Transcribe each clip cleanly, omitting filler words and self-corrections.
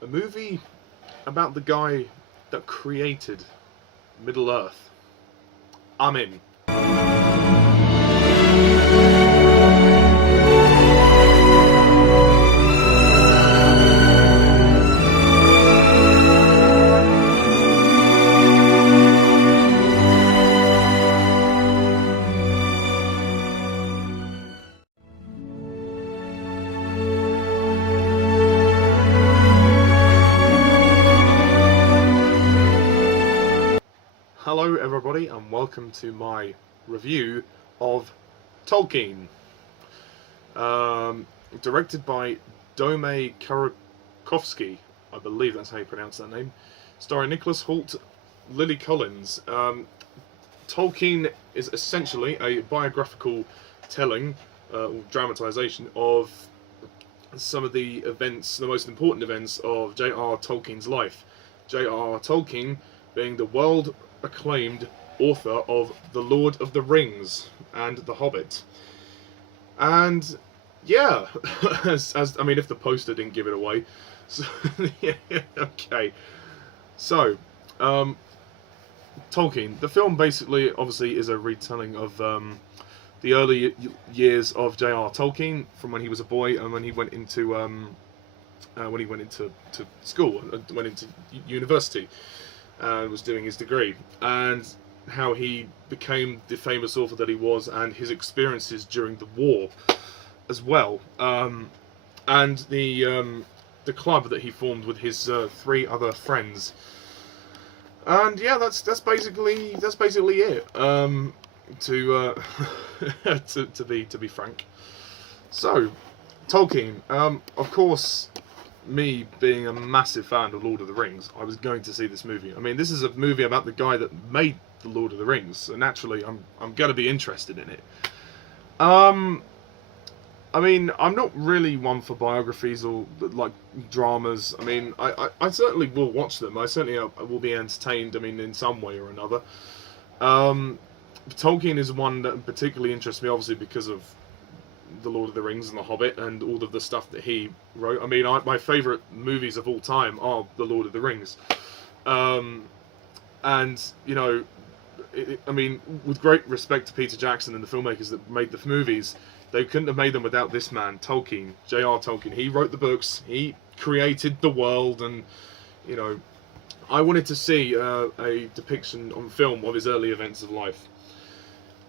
A movie about the guy that created Middle Earth. I'm in. Hello everybody and welcome to my review of Tolkien. Directed by Dome Karukoski, I believe that's how you pronounce that name. Starring Nicholas Hoult, Lily Collins. Tolkien is essentially a biographical telling, or dramatization of some of the events, the most important events of J.R. Tolkien's life. J.R. Tolkien being the acclaimed author of The Lord of the Rings and The Hobbit. And yeah, I mean, if the poster didn't give it away. So, yeah, okay. So, Tolkien. The film basically, obviously, is a retelling of the early years of J.R. Tolkien, from when he was a boy and when he went into school, went into university. And was doing his degree, and how he became the famous author that he was, and his experiences during the war as well, and the club that he formed with his 3 other friends. And yeah, that's basically it. To be frank. So, Tolkien, of course. Me being a massive fan of Lord of the Rings, I was going to see this movie. I mean, this is a movie about the guy that made the Lord of the Rings, so naturally I'm going to be interested in it. I mean, I'm not really one for biographies or like dramas. I mean, I certainly will watch them. I certainly will be entertained. I mean, in some way or another. Tolkien is one that particularly interests me, obviously because of The Lord of the Rings and The Hobbit and all of the stuff that he wrote. I mean, my favourite movies of all time are The Lord of the Rings. And, you know, I mean, with great respect to Peter Jackson and the filmmakers that made the movies, they couldn't have made them without this man, Tolkien, J.R. Tolkien. He wrote the books, he created the world, and, you know, I wanted to see a depiction on film of his early events of life.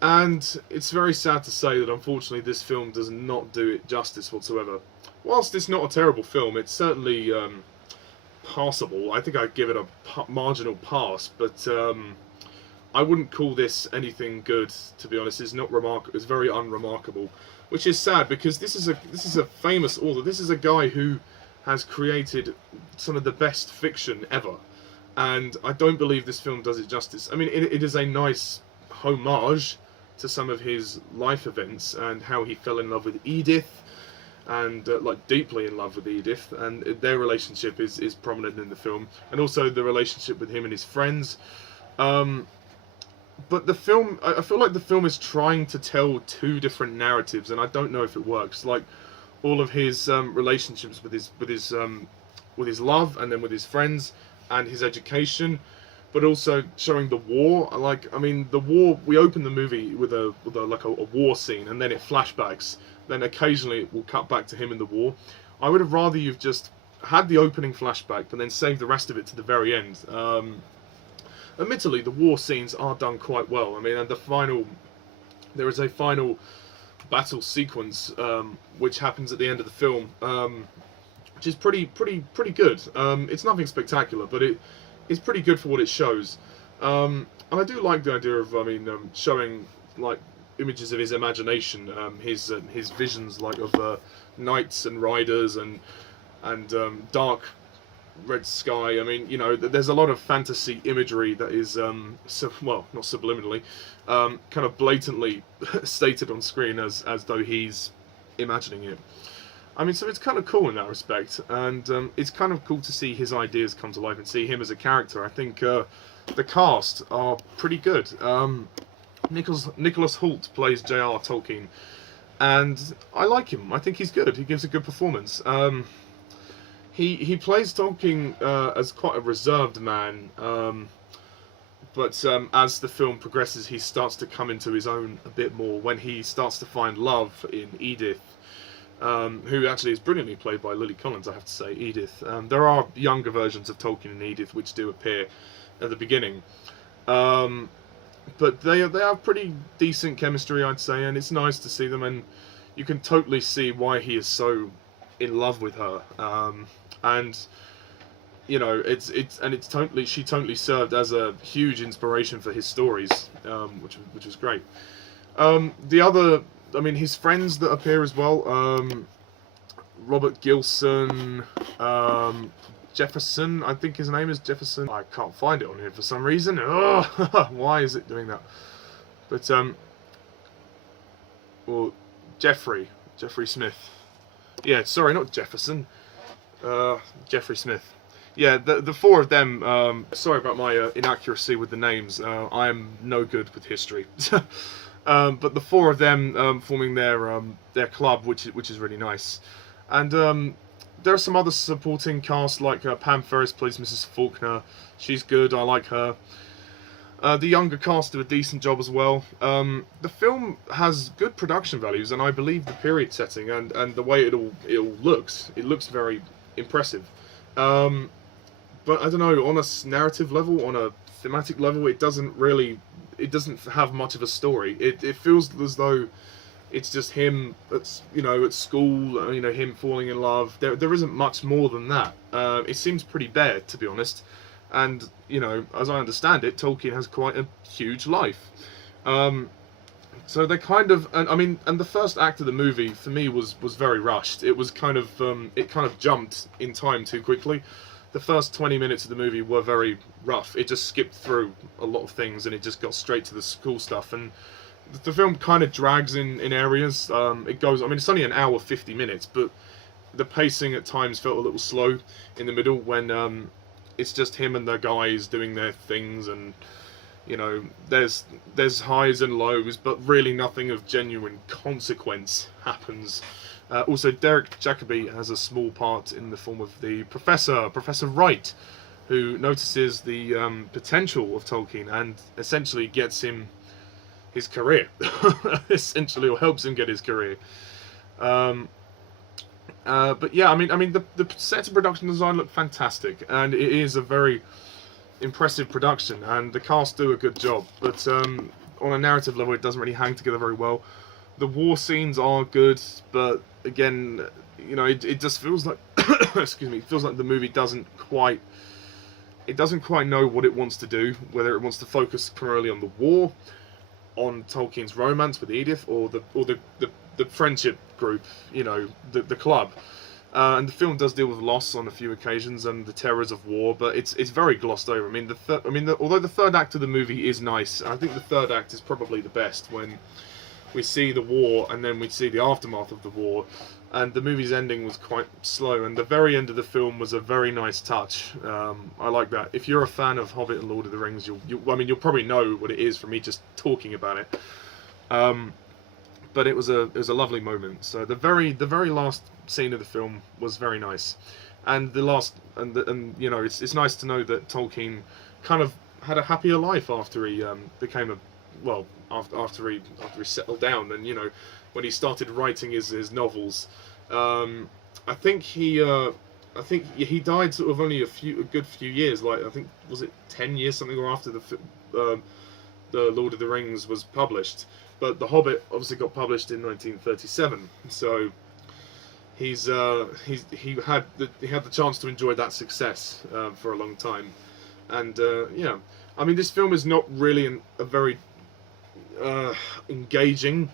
And it's very sad to say that unfortunately this film does not do it justice whatsoever. Whilst it's not a terrible film, it's certainly passable. I think I'd give it a marginal pass, but I wouldn't call this anything good, to be honest. It's not remarkable. It's very unremarkable, which is sad because this is a famous author. This is a guy who has created some of the best fiction ever, and I don't believe this film does it justice. I mean, it is a nice homage to some of his life events and how he fell in love with Edith, and like deeply in love with Edith, and their relationship is prominent in the film, and also the relationship with him and his friends. But the film, I feel like the film is trying to tell 2 different narratives, and I don't know if it works. Like all of his relationships with his love, and then with his friends and his education. But also showing the war. Like, I mean, the war. We open the movie with a war scene, and then it flashbacks. Then occasionally it will cut back to him in the war. I would have rather you've just had the opening flashback, but then saved the rest of it to the very end. Admittedly, the war scenes are done quite well. I mean, and there is a final battle sequence which happens at the end of the film, which is pretty good. It's nothing spectacular, but it's pretty good for what it shows. And I do like the idea of, showing like images of his imagination, his visions, like of knights and riders and dark red sky. I mean, you know, there's a lot of fantasy imagery that is, well, not subliminally, kind of blatantly stated on screen as though he's imagining it. I mean, so it's kind of cool in that respect, and it's kind of cool to see his ideas come to life and see him as a character. I think the cast are pretty good. Nicholas Hoult plays J.R. Tolkien, and I like him. I think he's good. He gives a good performance. he plays Tolkien as quite a reserved man, but as the film progresses, he starts to come into his own a bit more when he starts to find love in Edith, who actually is brilliantly played by Lily Collins, I have to say, Edith. There are younger versions of Tolkien and Edith which do appear at the beginning. But they have pretty decent chemistry, I'd say, and it's nice to see them, and you can totally see why he is so in love with her. And you know, she totally served as a huge inspiration for his stories, which was great. The other, I mean, his friends that appear as well, Robert Gilson, Jefferson, I think his name is Jefferson. I can't find it on here for some reason. Oh, why is it doing that? But well, Jeffrey Smith. Yeah, sorry, not Jefferson. Jeffrey Smith. Yeah, the four of them. Sorry about my inaccuracy with the names. I am no good with history. But the four of them forming their club, which is really nice. And there are some other supporting cast, like Pam Ferris plays Mrs. Faulkner. She's good. I like her. The younger cast do a decent job as well. The film has good production values, and I believe the period setting and the way it all looks very impressive. But I don't know, on a narrative level, on a thematic level, it doesn't have much of a story. It feels as though it's just him at school, him falling in love. There isn't much more than that. It seems pretty bare, to be honest. And, as I understand it, Tolkien has quite a huge life. So they kind of, and the first act of the movie for me was very rushed. It was kind of, it kind of jumped in time too quickly. The first 20 minutes of the movie were very rough. It just skipped through a lot of things and it just got straight to the school stuff. And the film kind of drags in areas. It goes, it's only an hour 50 minutes, but the pacing at times felt a little slow in the middle when it's just him and the guys doing their things, and there's highs and lows, but really nothing of genuine consequence happens. Also, Derek Jacobi has a small part in the form of the Professor Wright, who notices the potential of Tolkien and essentially gets him his career, essentially, or helps him get his career. But yeah, the sets and production design look fantastic, and it is a very impressive production, and the cast do a good job. But on a narrative level, it doesn't really hang together very well. The war scenes are good, but again, it just feels like, excuse me, it feels like the movie doesn't quite know what it wants to do, whether it wants to focus primarily on the war, on Tolkien's romance with Edith, or the friendship group, the club. And the film does deal with loss on a few occasions and the terrors of war, but it's very glossed over. Although the third act of the movie is nice, I think the third act is probably the best, when we see the war and then we see the aftermath of the war. And the movie's ending was quite slow, and the very end of the film was a very nice touch. I like that. If you're a fan of Hobbit and Lord of the Rings, you'll probably know what it is from me just talking about it. But it was a lovely moment. So the very last scene of the film was very nice, and it's nice to know that Tolkien kind of had a happier life after he became after he settled down, and when he started writing his novels. I think he died sort of only a good few years, like I think, was it 10 years something, or after the Lord of the Rings was published. But The Hobbit obviously got published in 1937, so he had the chance to enjoy that success for a long time. And this film is not really a very engaging,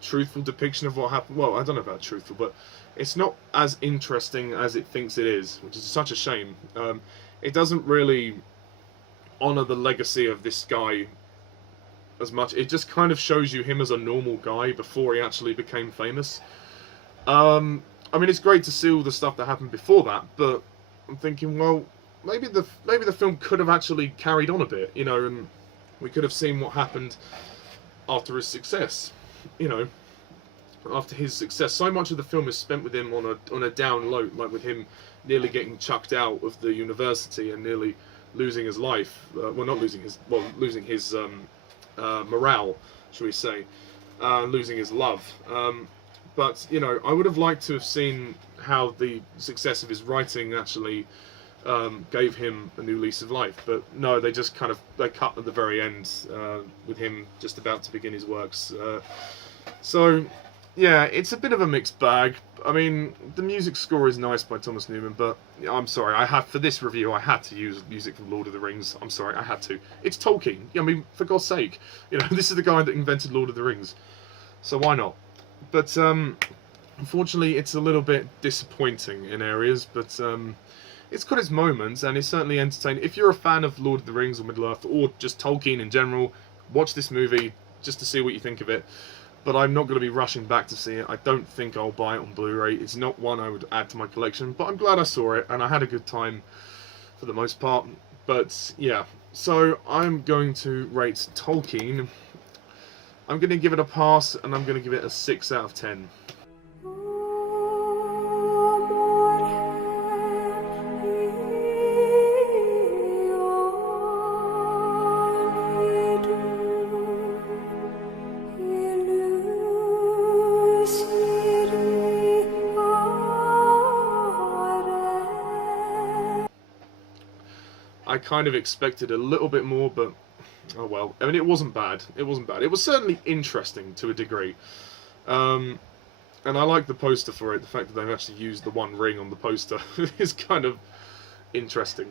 truthful depiction of what happened. Well, I don't know about truthful, but it's not as interesting as it thinks it is, which is such a shame. It doesn't really honour the legacy of this guy as much. It just kind of shows you him as a normal guy before he actually became famous. It's great to see all the stuff that happened before that, but I'm thinking, well, maybe the film could have actually carried on a bit, and we could have seen what happened after his success, after his success. So much of the film is spent with him on a down low, like with him nearly getting chucked out of the university and nearly losing his life. Well, not losing his, well, losing his morale, shall we say, losing his love. But you know, I would have liked to have seen how the success of his writing actually gave him a new lease of life. But no, they just kind of they cut at the very end with him just about to begin his works. So yeah, it's a bit of a mixed bag. I mean, the music score is nice by Thomas Newman, but I'm sorry, for this review I had to use music from Lord of the Rings. I'm sorry, I had to. It's Tolkien. I mean, for God's sake, you know, this is the guy that invented Lord of the Rings, so why not? But unfortunately, it's a little bit disappointing in areas, but it's got its moments, and it's certainly entertaining. If you're a fan of Lord of the Rings or Middle-earth, or just Tolkien in general, watch this movie just to see what you think of it. But I'm not going to be rushing back to see it. I don't think I'll buy it on Blu-ray. It's not one I would add to my collection, but I'm glad I saw it, and I had a good time for the most part. But yeah, so I'm going to rate Tolkien. I'm going to give it a pass, and I'm going to give it a 6 out of 10. I kind of expected a little bit more, but oh well. I mean, it wasn't bad. It wasn't bad. It was certainly interesting to a degree. And I like the poster for it. The fact that they've actually used the One Ring on the poster is kind of interesting.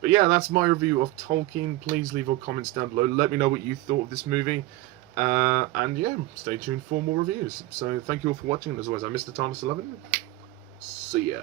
But yeah, that's my review of Tolkien. Please leave your comments down below. Let me know what you thought of this movie. And yeah, stay tuned for more reviews. So thank you all for watching. As always, I'm Mr. Tarnus11. See ya.